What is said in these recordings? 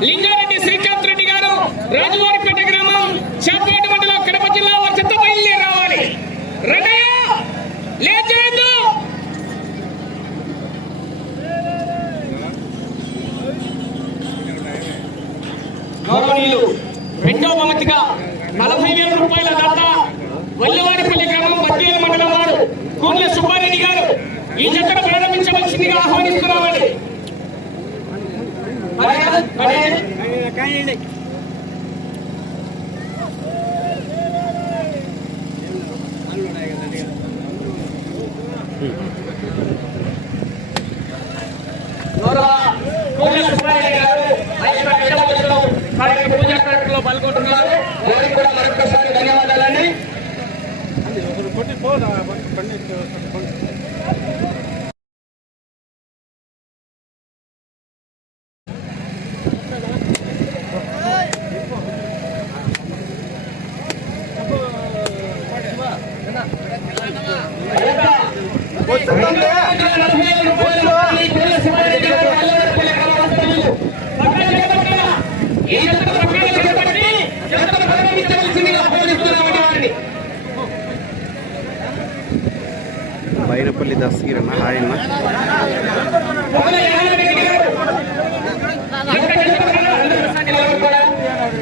¡Linda! పాల్గొంటున్నారు వారికి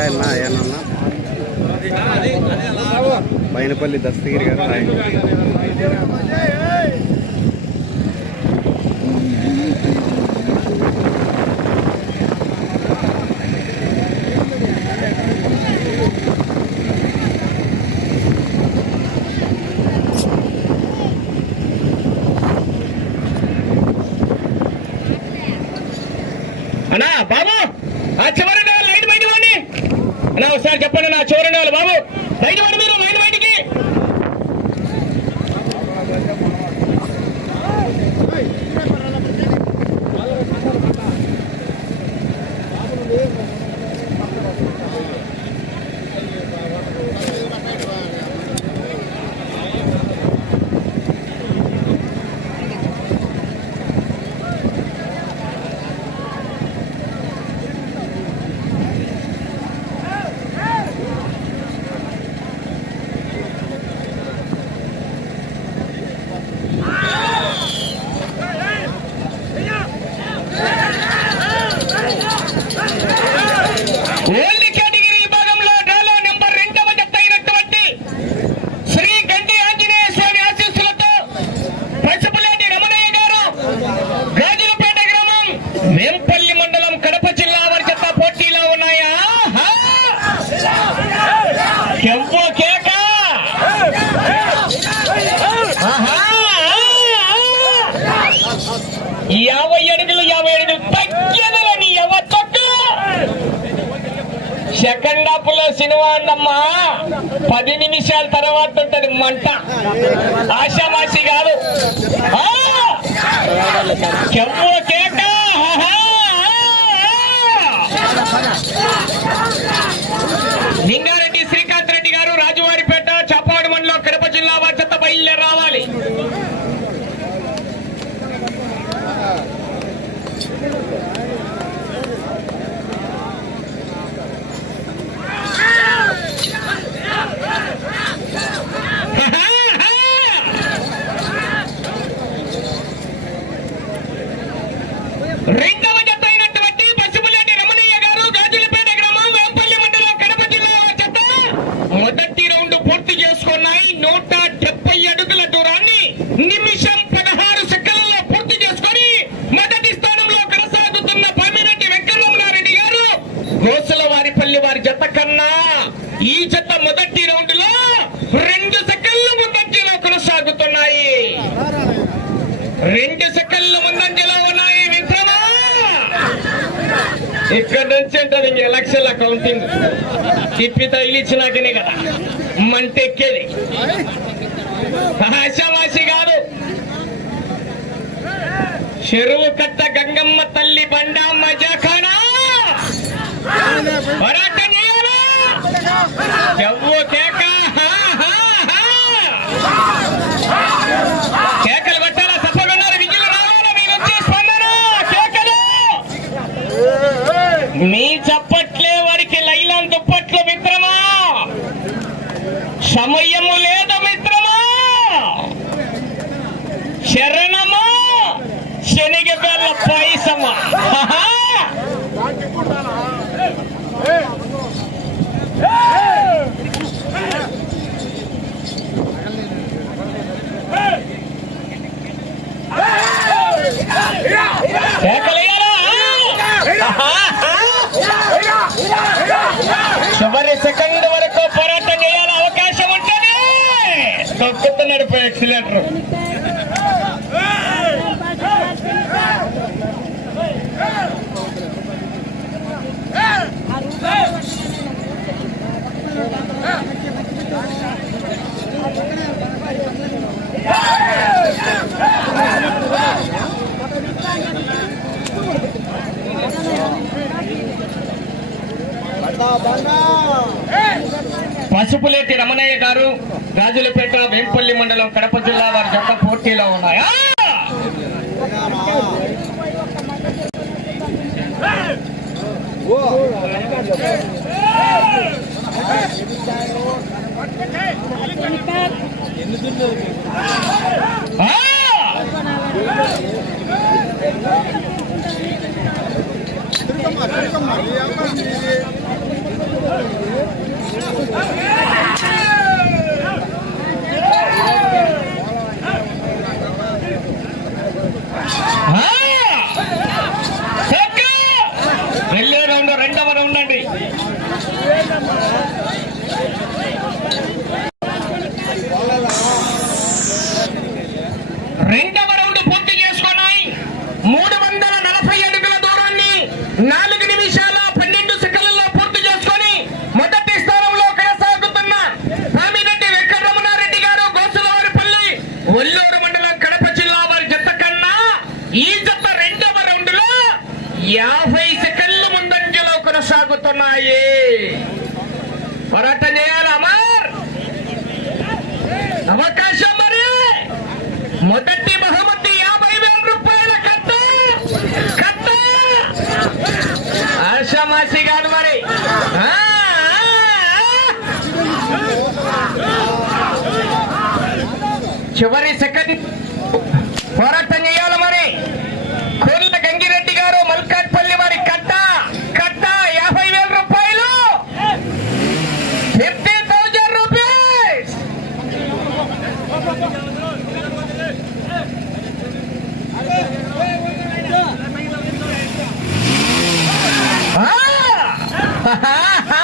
అన్నా. ఏనన్నా బైనపల్లి దస్తగిరి గారు హాయ్ అన్నా బాబు ఆ చివరి అలా ఒకసారి చెప్పండి నా చివరి బాబు. బయట మీరు నిమిషాల తర్వాత ఉంటది మంట. ఆశామాషి కాదు. కేక. చేసుకున్నాయి. నూట డెబ్బై అడుగుల దూరాన్ని నిమిషం పదహారు సెకండ్లలో పూర్తి చేసుకుని మొదటి స్థానంలో కొనసాగుతున్న పామిరెడ్డి వెంకటరమణారెడ్డి గారు గోసలవారిపల్లి వారి జత కన్నా ఈ జత మొదటి రౌండ్లో రెండు సెకండ్ల ముందంజలో కొనసాగుతున్నాయి. రెండు సెకండ్ల ముందంజలో ఉన్నాయి మిత్రమా ఇక్కడ నుంచి అంటే ఎలక్షన్ల కౌంటింగ్. తిప్పి తగిలిచ్చినాకనే కదా. చెరువు కట్ట గంగమ్మ తల్లి బండ మజాఖానా పోరాటం యాభై సెకండ్ల ముందంజలో కొనసాగుతున్నాయి. పోరాటం చేయాలి అమర్? అవకాశం మరి. మొదటి బహుమతి యాభై వేల రూపాయల కట్ట. కట్ట. ఆశామాసి కాదు మరి. చివరి సెకండ్. పోరాటం ¡Ah!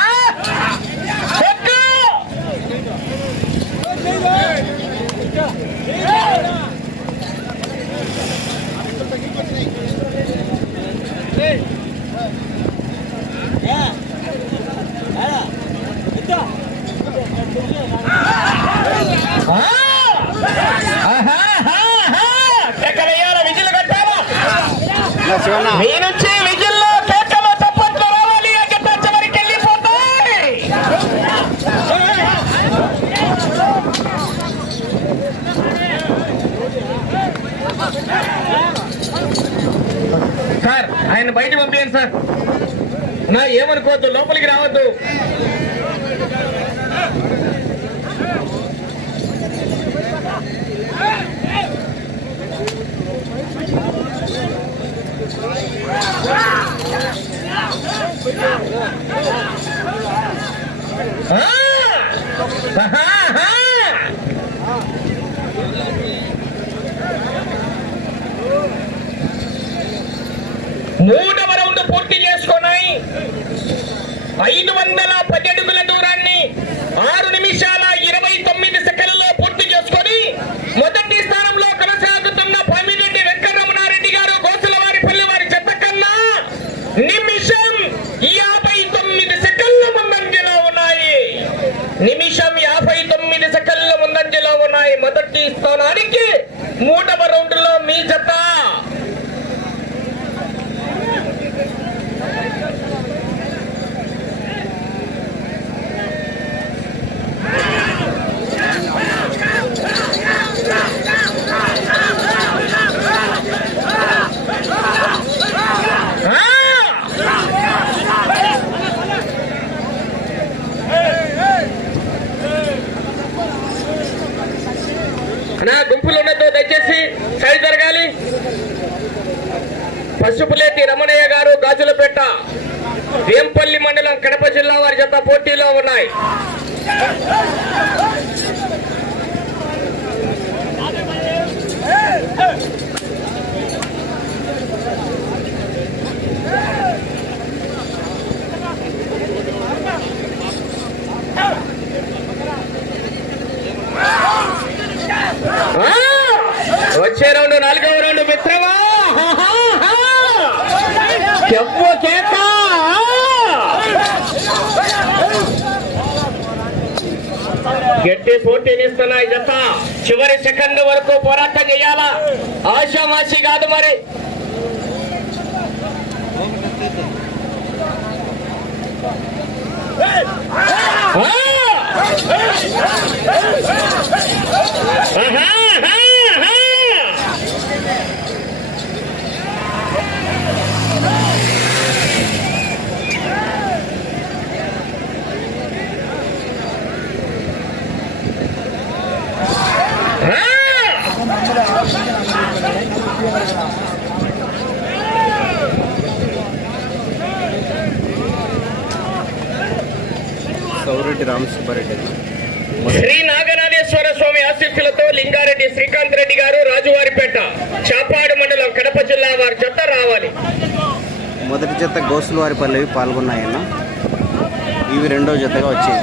ఏమనుకోవద్దు లోపలికి రావద్దు. మూడు ఐదు వందల పదడుగుల దూరాన్ని ఆరు నిమిషాల ఇరవై తొమ్మిది సెకండ్లలో పూర్తి చేసుకొని మొదటి స్థానంలో కొనసాగుతున్న పామిరెడ్డి వెంకటరమణారెడ్డి గారు గోసులవారిపల్లి వారి చెత్త కన్నా నిమిషం యాభై తొమ్మిది సెకండ్ల ముందంజలో ఉన్నాయి. నిమిషం యాభై తొమ్మిది సెకండ్ల ముందంజలో ఉన్నాయి. మొదటి స్థానానికి మూడవ పసుపులేటి రమణయ్య గారు గాజులపేట వేంపల్లి మండలం కడప జిల్లా వారి జత పోటీలో ఉన్నాయి. వచ్చే రౌండ్ నాలుగవ రౌండ్ మిత్రమా? చెప్పు చేత. గట్టి పోటీనిస్తున్నాయి జత. చివరి సెకండ్ వరకు పోరాటం చేయాలా? ఆశామాషి కాదు మరి. ఆ! ఆహా, ఆహా, ఆహా. ఆ! సౌరెడ్డి రామసుబ్బారెడ్డి శ్రీ నాగనాథేశ్వర స్వామి ఆశీస్సులతో లింగారెడ్డి శ్రీకాంత్ రెడ్డి గారు రాజువారిపేట చాపాడు మండలం కడప జిల్లా వారి జత రావాలి మొదటి జత పల్లవి పల్లెవి పాల్గొన్నాయన్న. ఇవి రెండో జతగా వచ్చాయి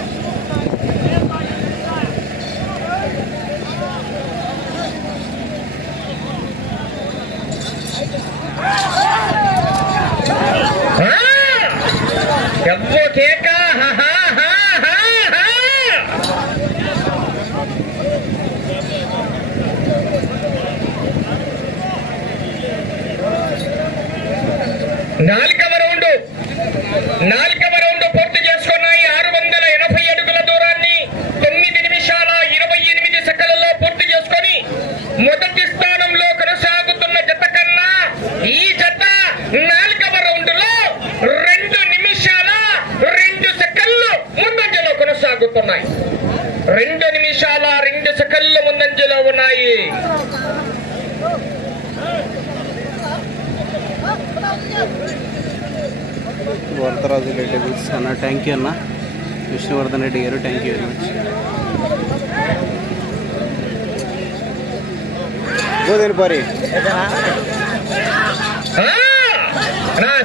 ఆ! ఎవ్వో కేక హా, హా, హా, హా, హా. నాలుగవ రౌండ్ నాలుగవ రౌండ్ పూర్తి చేసుకున్నాయి ఆరు వందల ఎనభై అడుగుల దూరాన్ని తొమ్మిది నిమిషాల ఇరవై ఎనిమిది సెకండ్లలో పూర్తి చేసుకొని మొదటి స్థానంలో కొనసాగుతున్న జత కన్నా ఈ జత నాలుగవ రౌండ్లో రెండు నిమిషాల రెండు సెకండ్లు ముందంజలో కొనసాగుతున్నాయి రెండు నిమిషాల రెండు సెకండ్లు ఉన్నాయి. వరదరాజు రెడ్డి అన్న థ్యాంక్ యూ అన్న. విష్ణువర్ధన్ రెడ్డి గారు థ్యాంక్ యూ వెరీ మచ్ గోదేనిపారి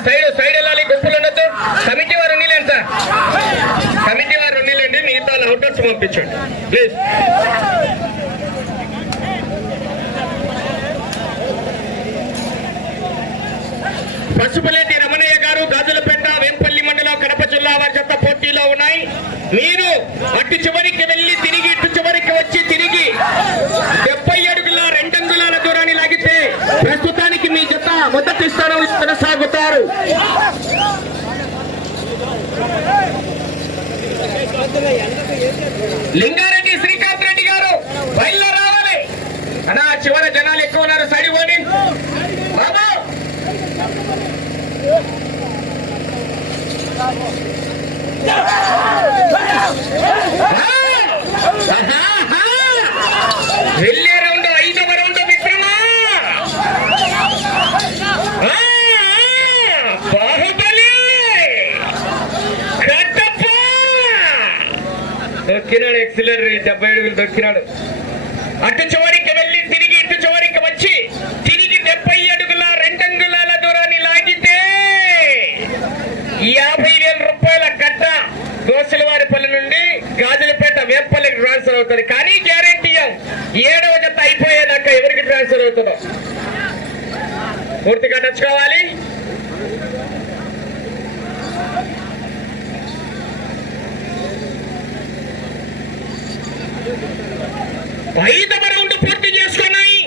సైడ్ సైడ్ వెళ్ళాలి గుంపులు ఉండొద్దు. కమిటీ వారు ఉన్నీలేండి సార్. కమిటీ వారు ఉన్నీలేండి మిగతా అవుటర్స్ పంపించండి. ప్లీజ్ పసుపులేటి రమణయ్య గారు గాజులపేట వేంపల్లి మండలం కడప జిల్లా వారి చెత్త పోటీలో ఉన్నాయి. మీరు అటు చివరికి వెళ్ళి తిరిగి ఇటు చివరికి వచ్చి తిరిగి డెబ్బై అడుగుల రెండంగుళాల దూరాన్ని లాగితే ప్రస్తుతానికి మీ జత మొదటి స్థానంలో కొనసాగుతారు. లింగారెడ్డి శ్రీకాంత్ రెడ్డి గారు బయలుదేరి రావాలి అన్నా చివర జనాలు ఎక్కువ ఉన్నారు సైడ్ పోండి బాబు వెళ్ళే రౌండ్ ఐదవ రౌండ్ మిత్రమా? బాహుబలి! కట్టప్ప దొక్కినాడు ఎక్సిలర్ డెబ్బై అడుగులు దొక్కినాడు. అటు చివరికి వెళ్ళి తిరిగి ఇటు చివరికి వచ్చి తిరిగి డెబ్బై అడుగుల రెండంగుళాల దూరాన్ని లాగితే యాభై వేల రూపాయల కట్ట దోసలవారిపల్లి నుండి గాజులపేట వేపల్లికి ట్రాన్స్ఫర్ అవుతుంది. కానీ గ్యారంటీ ఏడవ జత అయిపోయేదాకా ఎవరికి ట్రాన్స్ఫర్ అవుతుందో? పూర్తిగా తెచ్చుకోవాలి పై రౌండ్ పూర్తి చేసుకున్నాయి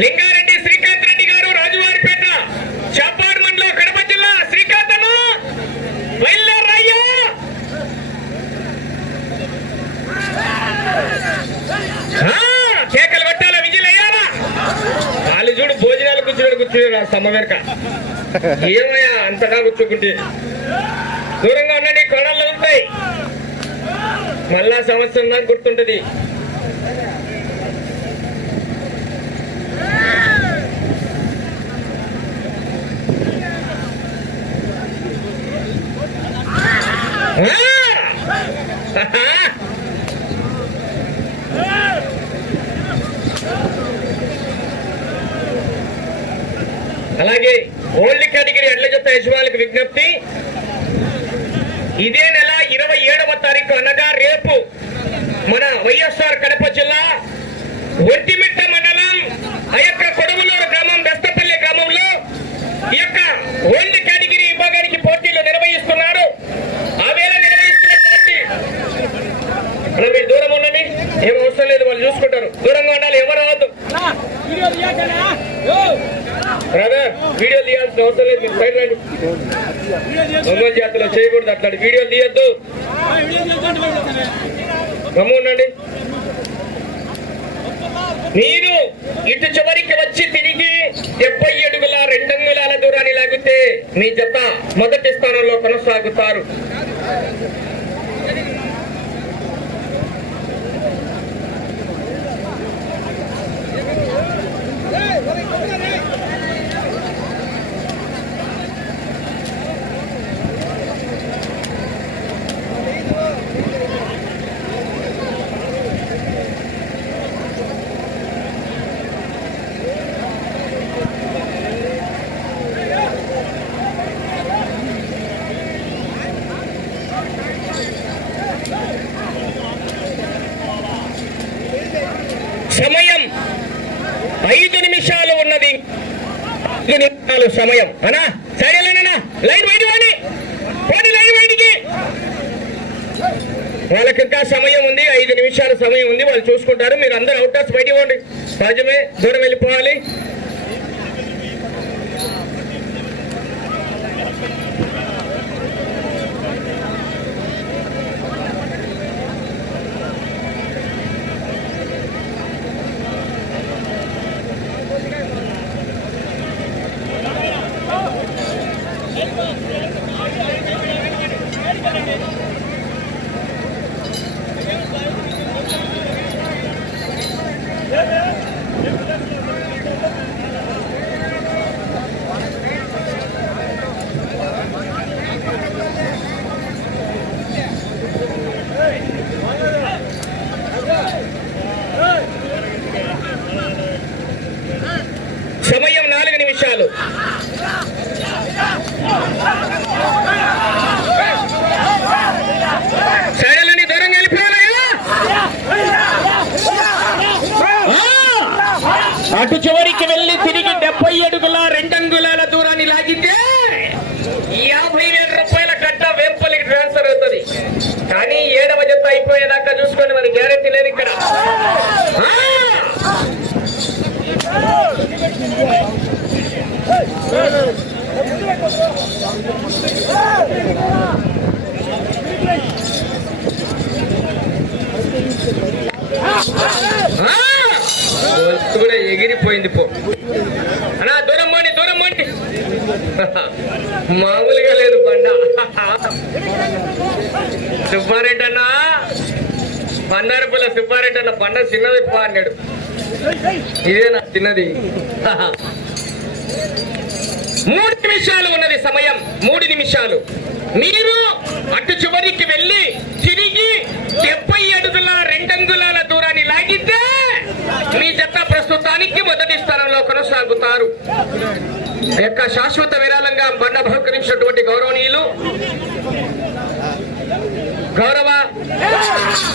లింగారెడ్డి శ్రీకాంత్ రెడ్డి గారు రాజువారిపేట చాపాడు మండలం కడప జిల్లా శ్రీకాంత్ అన్న బయలుదేరయ్యా ఆ, కేకలు కొట్టాలా విజిల్ అయ్యారా వాళ్ళు చూడు భోజనాలు కూర్చున్నాడు కూర్చున్నాడు సమ్మ వెనక ఏమయ్యా అంతగా కూర్చోకుంటే? దూరంగా ఉండండి కొడల్లో ఉంటాయి. మళ్ళా సంవత్సరం దాకా గుర్తుంటది. ఆ! అలాగే ఓల్డ్ కేటగిరీ ఎడ్ల జత యజమానులకు విజ్ఞప్తి. ఇదే నెల ఇరవై ఏడవ తారీఖు అనగా రేపు మన వైఎస్ఆర్ కడప జిల్లా ఒట్టిమిట్ట మండలం ఆ యొక్క కొడవలూరు గ్రామం బెస్తపల్లి గ్రామంలో ఈ యొక్క ఓల్డ్ కేటగిరీ విభాగానికి పోటీలు నిర్వహిస్తున్నారు ఆ వేళ నిర్వహిస్తున్నటువంటి అలా మీరు దూరం ఉండండి ఏం అవసరం లేదు వాళ్ళు చూసుకుంటారు దూరంగా ఉండాలి ఎవరు అవద్దు బ్రదర్ వీడియో తీయాల్సిన అవసరం లేదు మీరు సైడ్ రండి ఒంగోలు జాతరలో చేయకూడదు అట్లాంటి వీడియోలు తీయద్దు. గమ్ము మీరు ఇటు చివరికి వచ్చి తిరిగి డెబ్బై అడుగుల రెండంగుళాల దూరాన్ని లాగితే మీ జత మొదటి స్థానంలో కొనసాగుతారు సమయం ఐదు నిమిషాలు ఉన్నది ఐదు నిమిషాలు సమయం. అనా సరేలేనా లైన్ బయట పోండి పోండి లైన్ బయటికి. వాళ్ళకి ఇంకా సమయం ఉంది ఐదు నిమిషాల సమయం ఉంది వాళ్ళు చూసుకుంటారు. మీరు అందరూ అవుట్ హౌస్ బయట పోండి. సహజమే దూరం వెళ్ళిపోవాలి సమయం నాలుగు నిమిషాలు సరేలని దూరంగా వెళ్ళిపోయాలయ్యా ఆ! అటు చివరికి వెళ్ళి తిరిగి డెబ్బై అడుగుల రెండంగుళాల దూరాన్ని లాగితే యాభై వేల రూపాయల కట్ట వేంపల్లికి ట్రాన్స్ఫర్ అవుతుంది కానీ ఏడవ జత అయిపోయేదాకా చూసుకొని మరి గ్యారెంటీ లేదు ఇక్కడ Ah! ఆ! పో. అనా దూరం పోండి దూరం పోండి. మామూలుగా లేదు బండ. సుబ్బారెడ్డి అన్న బండారపుల సుబ్బారెడ్డి అన్న బండ చిన్నది పో అన్నాడు. ఇదేనా చిన్నది? మూడు నిమిషాలు ఉన్నది సమయం మూడు నిమిషాలు. మీరు అటు చివరికి వెళ్ళి తిరిగి డెబ్బై అడుగుల రెండంగుళాల దూరాన్ని లాగితే మీ జత ప్రస్తుతానికి మొదటి స్థానంలో కొనసాగుతారు. యొక్క శాశ్వత విరాళంగా బండ బహుకరించినటువంటి గౌరవనీయులు గౌరవ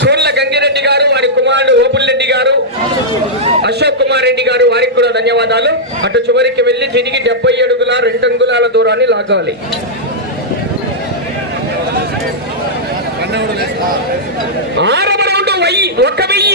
కోర్ల గంగిరెడ్డి గారు వారి కుమారుడు ఓపులరెడ్డి గారు అశోక్ కుమార్ రెడ్డి గారు వారికి కూడా ధన్యవాదాలు. అటు చివరికి వెళ్ళి తిరిగి డెబ్బై అడుగుల రెండు అంగుళాల దూరాన్ని లాగాలి. ఆరవ రౌండ్ ఒక వెయ్యి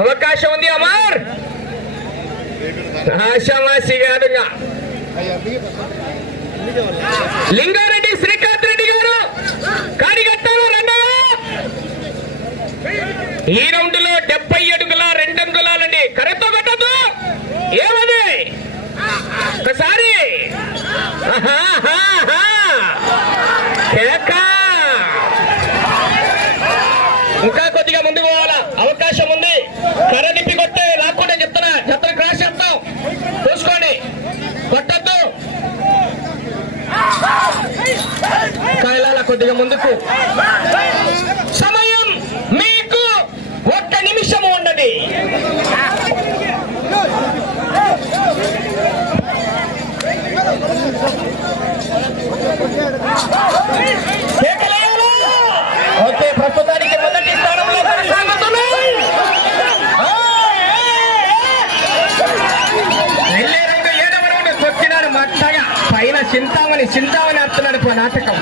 అవకాశం ఉంది అమర్! ఆశావాసి కాదుగా లింగారెడ్డి శ్రీకాంత్ రెడ్డి గారు కార్యకర్తలు ఈ రౌండ్లో డెబ్బై అడుగుల రెండు అంగులాలండి కరెక్ట్ పెట్టద్దు ఏమది? ఒకసారి ఇంకా కొద్దిగా ముందుకు పోవాలా? అవకాశం ఉంది. కైలాల కొద్దిగా ముందుకు. సమయం మీకు ఒక్క నిమిషము ఉన్నది ఓకే చింత చింతామణి ఆడుతున్నాడు నాటకం.